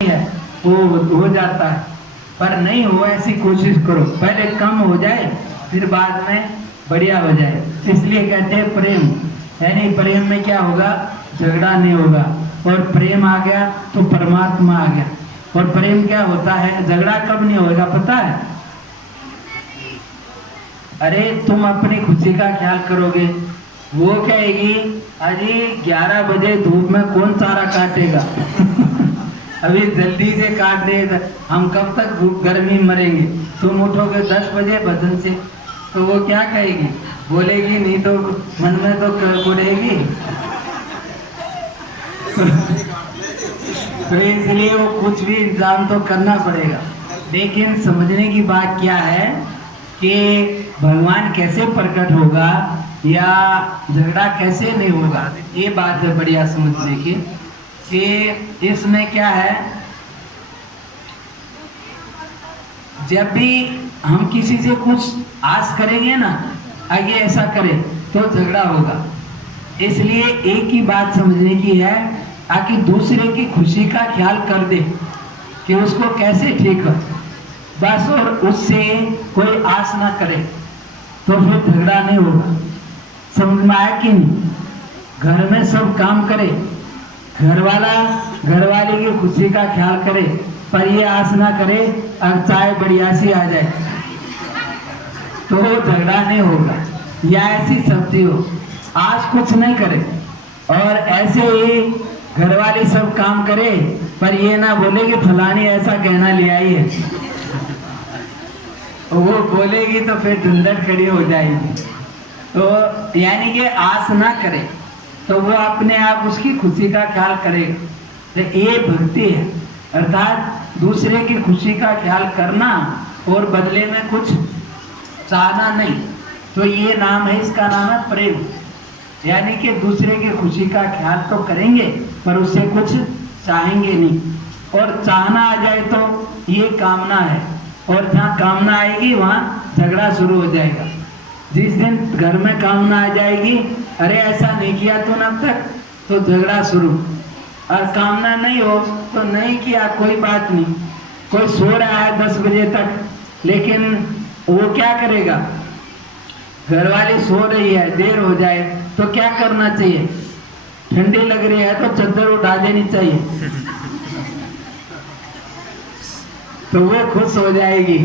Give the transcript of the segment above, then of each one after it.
है वो हो जाता है, पर नहीं हो ऐसी कोशिश करो। पहले कम हो जाए फिर बाद में बढ़िया हो जाए। इसलिए कहते हैं प्रेम, यानी प्रेम में क्या होगा, झगड़ा नहीं होगा। और प्रेम आ गया तो परमात्मा आ गया। और प्रेम क्या होता है, झगड़ा कब नहीं होगा पता है? अरे तुम अपनी खुशी का ख्याल करोगे, वो कहेगी अजी 11 बजे धूप में कौन चारा काटेगा अभी जल्दी से काट दे, हम कब तक भूख गर्मी मरेंगे। तुम उठोगे 10 बजे भजन से, तो वो क्या कहेगी, बोलेगी नहीं तो मन में तो बोलेगी तो इसलिए वो कुछ भी इंतजाम तो करना पड़ेगा। लेकिन समझने की बात क्या है कि भगवान कैसे प्रकट होगा या झगड़ा कैसे नहीं होगा, ये बात है बढ़िया समझने की। कि इसमें क्या है, जब भी हम किसी से कुछ आस करेंगे ना, आगे ऐसा करें तो झगड़ा होगा। इसलिए एक ही बात समझने की है, ताकि दूसरे की खुशी का ख्याल कर दे कि उसको कैसे ठीक हो बस, और उससे कोई आस ना करे तो फिर झगड़ा नहीं होगा। समझ में आया कि नहीं? घर में सब काम करे, घर वाले की खुशी का ख्याल करे, पर ये आस ना करे और चाय बढ़िया सी आ जाए तो झगड़ा नहीं होगा। या ऐसी सब्जी हो, आज कुछ नहीं करे और ऐसे ही घर वाले सब काम करे, पर ये ना बोले कि फलानी ऐसा गहना ले आई है वो बोलेगी तो फिर झंझट खड़ी हो जाएगी। तो यानी कि आस ना करे तो वो अपने आप उसकी खुशी का ख्याल करेगा। तो ये भक्ति है, अर्थात दूसरे की खुशी का ख्याल करना और बदले में कुछ चाहना नहीं। तो ये नाम है, इसका नाम है प्रेम। यानी कि दूसरे की खुशी का ख्याल तो करेंगे पर उससे कुछ चाहेंगे नहीं। और चाहना आ जाए तो ये कामना है, और जहाँ कामना आएगी वहाँ झगड़ा शुरू हो जाएगा। जिस दिन घर में कामना आ जाएगी, अरे ऐसा नहीं किया तूने अब तक, तो झगड़ा शुरू। और कामना नहीं हो तो नहीं किया, कोई बात नहीं। कोई सो रहा है 10 बजे तक, लेकिन वो क्या करेगा, घर वाली सो रही है, देर हो जाए तो क्या करना चाहिए, ठंडी लग रही है तो चादर उठा देनी चाहिए तो वो खुश हो जाएगी,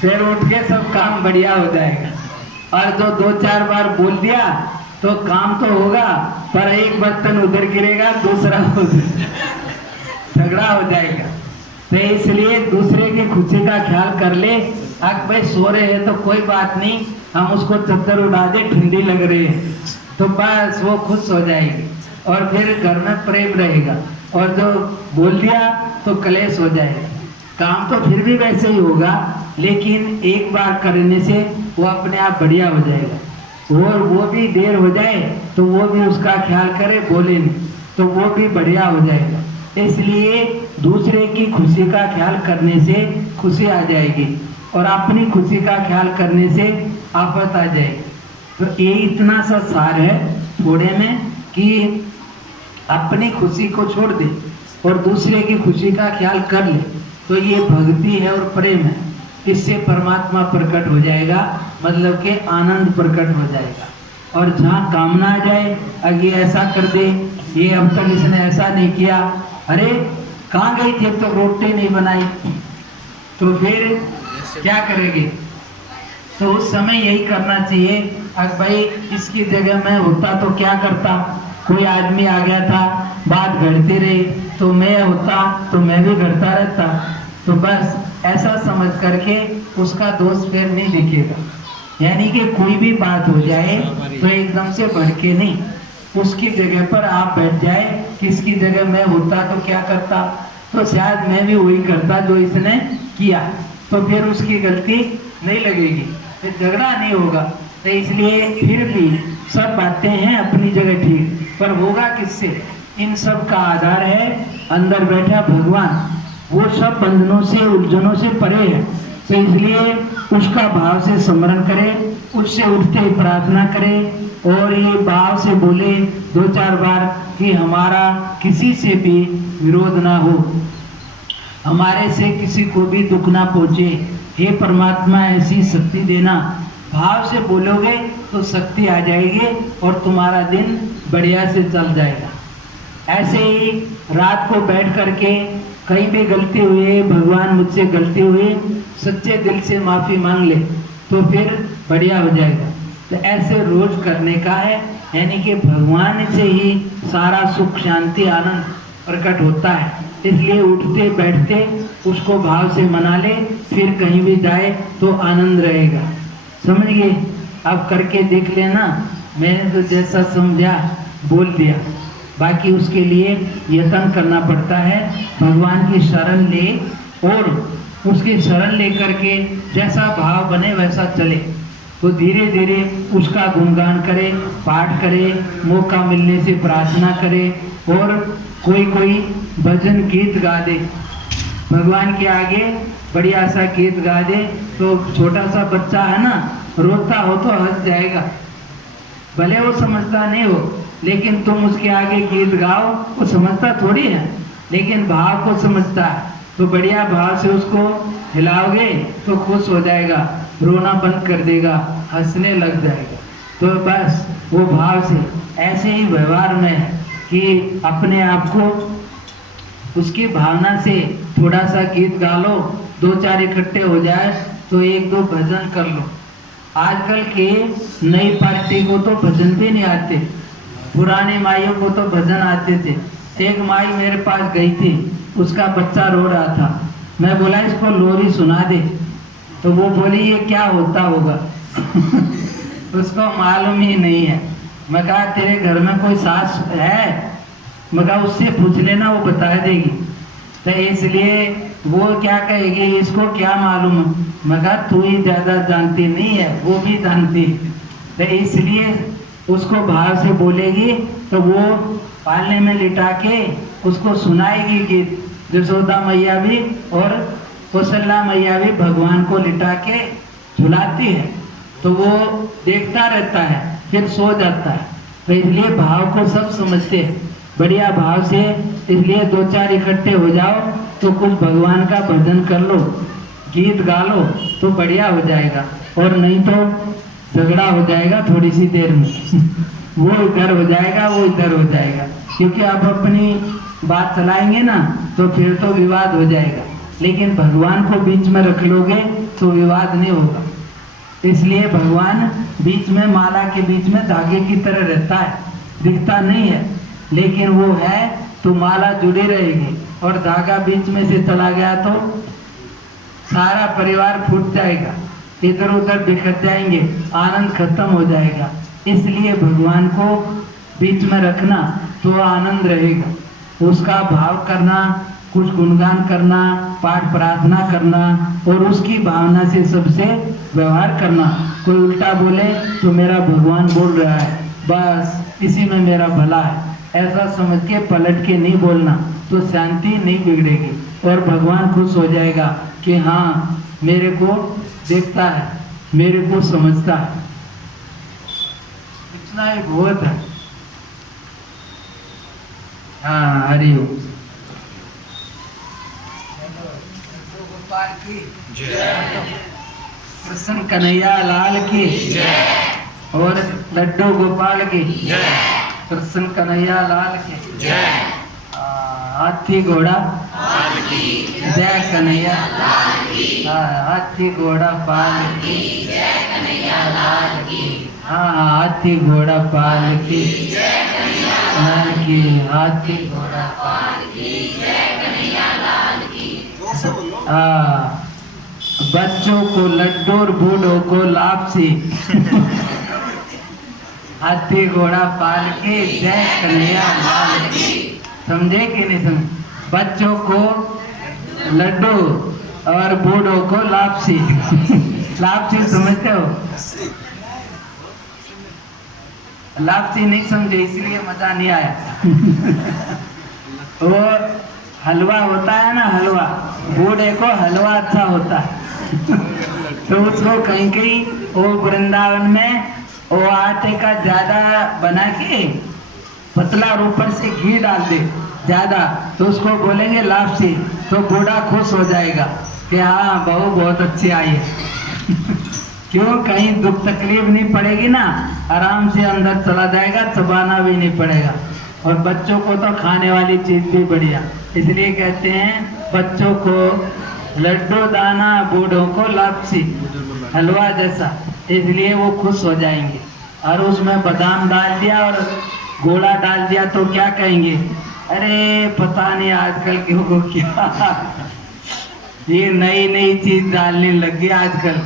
फिर उठ के सब काम बढ़िया हो जाएगा। और जो 2-4 बार बोल दिया तो काम तो होगा, पर एक बर्तन उधर गिरेगा, दूसरा झगड़ा हो जाएगा। तो इसलिए दूसरे की खुशी का ख्याल कर ले। अब भाई सो रहे हैं तो कोई बात नहीं, हम उसको चादर उड़ा दे, ठंडी लग रही है तो बस वो खुश हो जाएगी और फिर घर में प्रेम रहेगा। और जो बोल दिया तो कलेश हो जाएगा। काम तो फिर भी वैसे ही होगा, लेकिन एक बार करने से वो अपने आप बढ़िया हो जाएगा। और वो भी देर हो जाए तो वो भी उसका ख्याल करे, बोले नहीं तो वो भी बढ़िया हो जाएगा। इसलिए दूसरे की खुशी का ख्याल करने से खुशी आ जाएगी, और अपनी खुशी का ख्याल करने से आफत आ जाएगी। तो ये इतना सा सार है थोड़े में, कि अपनी खुशी को छोड़ दे और दूसरे की खुशी का ख्याल कर ले, तो ये भक्ति है और प्रेम है। इससे परमात्मा प्रकट हो जाएगा, मतलब कि आनंद प्रकट हो जाएगा। और जहाँ कामना आ जाए, अगे ऐसा कर दे, ये अब तक इसने ऐसा नहीं किया, अरे कहाँ गई थी, अब तो रोटी नहीं बनाई, तो फिर क्या करेंगे? तो उस समय यही करना चाहिए, अगर भाई इसकी जगह मैं होता तो क्या करता, कोई आदमी आ गया था, बात घड़ती रही, तो मैं होता तो मैं भी घड़ता रहता। तो बस ऐसा समझ करके उसका दोष फिर नहीं दिखेगा। यानी कि कोई भी बात हो जाए तो एकदम से भड़के नहीं, उसकी जगह पर आप बैठ जाए, किसकी जगह मैं होता तो क्या करता, तो शायद मैं भी वही करता जो इसने किया, तो फिर उसकी गलती नहीं लगेगी, फिर झगड़ा नहीं होगा। तो इसलिए फिर भी सब बातें हैं अपनी जगह ठीक, पर होगा किससे? इन सब का आधार है अंदर बैठा भगवान। वो सब बंधनों से, उलझनों से परे है। तो इसलिए उसका भाव से स्मरण करें, उससे उठते ही प्रार्थना करें, और ये भाव से बोले 2-4 बार कि हमारा किसी से भी विरोध ना हो। हमारे से किसी को भी दुख ना पहुंचे, हे परमात्मा ऐसी शक्ति देना। भाव से बोलोगे तो शक्ति आ जाएगी और तुम्हारा दिन बढ़िया से चल जाएगा। ऐसे ही रात को बैठ करके कहीं भी गलती हुई, भगवान मुझसे गलती हुई, सच्चे दिल से माफ़ी मांग ले तो फिर बढ़िया हो जाएगा। तो ऐसे रोज करने का है, यानी कि भगवान से ही सारा सुख शांति आनंद प्रकट होता है। इसलिए उठते बैठते उसको भाव से मना ले, फिर कहीं भी जाए तो आनंद रहेगा। समझ गए? अब करके देख लेना। मैंने तो जैसा समझा बोल दिया, बाकी उसके लिए यत्न करना पड़ता है। भगवान की शरण ले और उसकी शरण लेकर के जैसा भाव बने वैसा चले, तो धीरे धीरे उसका गुणगान करे, पाठ करे, मौका मिलने से प्रार्थना करे और कोई कोई भजन गीत गा दे, भगवान के आगे बढ़िया सा गीत गा दे। तो छोटा सा बच्चा है ना, रोता हो तो हंस जाएगा, भले वो समझता नहीं हो, लेकिन तुम उसके आगे गीत गाओ, वो समझता थोड़ी है, लेकिन भाव को समझता है। तो बढ़िया भाव से उसको हिलाओगे तो खुश हो जाएगा, रोना बंद कर देगा, हंसने लग जाएगा। तो बस वो भाव से ऐसे ही व्यवहार में है कि अपने आप को उसकी भावना से थोड़ा सा गीत गा लो, दो चार इकट्ठे हो जाए तो एक दो भजन कर लो। आजकल के नई पार्टी को तो भजन भी नहीं आते, पुरानी माइयों को तो भजन आते थे। एक माई मेरे पास गई थी, उसका बच्चा रो रहा था, मैं बोला इसको लोरी सुना दे, तो वो बोली ये क्या होता होगा उसको मालूम ही नहीं है। मैं कहा तेरे घर में कोई सास है? मैं कहा उससे पूछ लेना, वो बता देगी। तो इसलिए वो क्या कहेगी, इसको क्या मालूम है? मैं कहा तू ही ज़्यादा जानती नहीं है, वो भी जानती। तो इसलिए उसको भाव से बोलेगी तो वो पालने में लिटा के उसको सुनाएगी गीत। यशोदा मैया भी और कौशल्या मैया भी भगवान को लिटा के झुलाती है, तो वो देखता रहता है, फिर सो जाता है। तो इसलिए भाव को सब समझते हैं, बढ़िया भाव से। इसलिए दो चार इकट्ठे हो जाओ तो कुछ भगवान का भजन कर लो, गीत गा लो तो बढ़िया हो जाएगा, और नहीं तो झगड़ा हो जाएगा थोड़ी सी देर में वो इधर हो जाएगा, वो इधर हो जाएगा, क्योंकि आप अपनी बात चलाएंगे ना तो फिर तो विवाद हो जाएगा। लेकिन भगवान को बीच में रख लोगे तो विवाद नहीं होगा। इसलिए भगवान बीच में, माला के बीच में धागे की तरह रहता है, दिखता नहीं है, लेकिन वो है तो माला जुड़ी रहेगी। और धागा बीच में से चला गया तो सारा परिवार फूट जाएगा, इधर उधर बिखर जाएंगे, आनंद खत्म हो जाएगा। इसलिए भगवान को बीच में रखना तो आनंद रहेगा। उसका भाव करना, कुछ गुणगान करना, पाठ प्रार्थना करना और उसकी भावना से सबसे व्यवहार करना। कोई उल्टा बोले तो मेरा भगवान बोल रहा है, बस इसी में मेरा भला है, ऐसा समझ के पलट के नहीं बोलना, तो शांति नहीं बिगड़ेगी और भगवान खुश हो जाएगा कि हाँ मेरे को देखता है, मेरे को समझता है। इतना ही बहुत है। हाँ, हरिओम। गोपाल की जय, कृष्ण कन्हैया लाल की जय, और लड्डू गोपाल की जय, कृष्ण कन्हैया लाल की जय, हाथी घोड़ा पाल की जय, कन्हैया लाल की, हाथी घोड़ा पाल की जय, कन्हैया लाल की, हाँ हाथी घोड़ा पाल की जय, कन्हैया लाल की, हाथी घोड़ा पाल की जय, कन्हैया लाल की। बच्चों को लड्डू और बूढ़ों को लापसी हाथी घोड़ा पाल के जय, कन्हैया लाल की। समझे कि नहीं समझे? बच्चों को लड्डू और बूढ़ों को लापसी लापसी समझते हो? लापसी नहीं समझे इसलिए मजा नहीं आया वो हलवा होता है ना, हलवा, बूढ़े को हलवा अच्छा होता है तो उसको कहीं कहीं वो वृंदावन में वो आटे का ज्यादा बना के पतला और ऊपर से घी डाल दे ज्यादा, तो उसको बोलेंगे लापसी। तो बूढ़ा खुश हो जाएगा कि हाँ बहू बहुत अच्छी आई है। क्यों, कहीं दुख तकलीफ नहीं पड़ेगी ना, आराम से अंदर चला जाएगा, चबाना भी नहीं पड़ेगा। और बच्चों को तो खाने वाली चीज भी बढ़िया, इसलिए कहते हैं बच्चों को लड्डू दाना, बूढ़ों को लापसी, हलवा जैसा, इसलिए वो खुश हो जाएंगे। और उसमें बादाम डाल दिया और गोला डाल दिया तो क्या कहेंगे, अरे पता नहीं आजकल क्यों को क्या ये नई नई चीज डालने लग गई आजकल,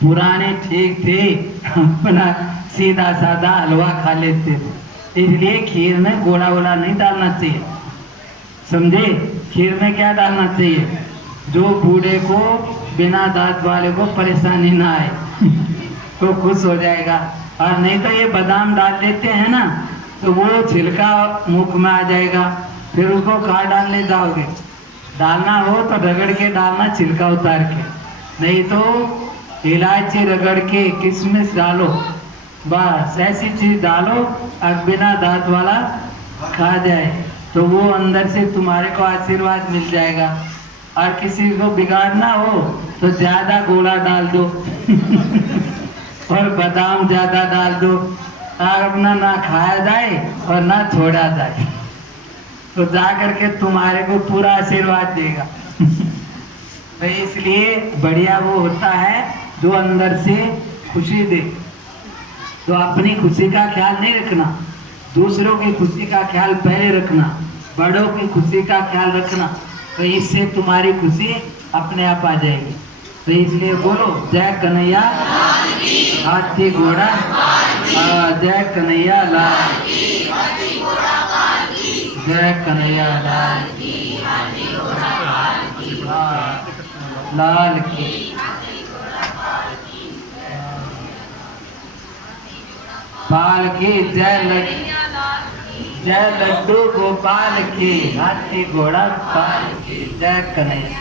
पुराने ठीक थे, अपना सीधा साधा हलवा खा लेते थे। इसलिए खीर में गोला वोला नहीं डालना चाहिए, समझे। खीर में क्या डालना चाहिए, जो बूढ़े को, बिना दांत वाले को परेशानी ना आए तो खुश हो जाएगा। और नहीं तो ये बादाम डाल देते हैं ना, तो वो छिलका मुख में आ जाएगा, फिर उसको कहाँ डालने जाओगे। डालना हो तो रगड़ के डालना, छिलका उतार के, नहीं तो इलायची रगड़ के, किशमिश डालो, बस ऐसी चीज डालो और बिना दांत वाला खा जाए तो वो अंदर से तुम्हारे को आशीर्वाद मिल जाएगा। और किसी को बिगाड़ना हो तो ज्यादा गोला डाल दो और बादाम ज्यादा डाल दो, और अपना ना खाया जाए और ना छोड़ा जाए, तो जा करके तुम्हारे को पूरा आशीर्वाद देगा। तो इसलिए बढ़िया वो होता है जो अंदर से खुशी दे। तो अपनी खुशी का ख्याल नहीं रखना, दूसरों की खुशी का ख्याल पहले रखना, बड़ों की खुशी का ख्याल रखना, तो इससे तुम्हारी खुशी अपने आप आ जाएगी। तो इसलिए बोलो जय कन्हैया हाथी घोड़ा, जय कन्हैया लाल, जय कन्हैया लाल लाल की। पाल की जय जय लड्डू गोपाल की, हाथी घोड़ा पाल की, जय कन्हैया।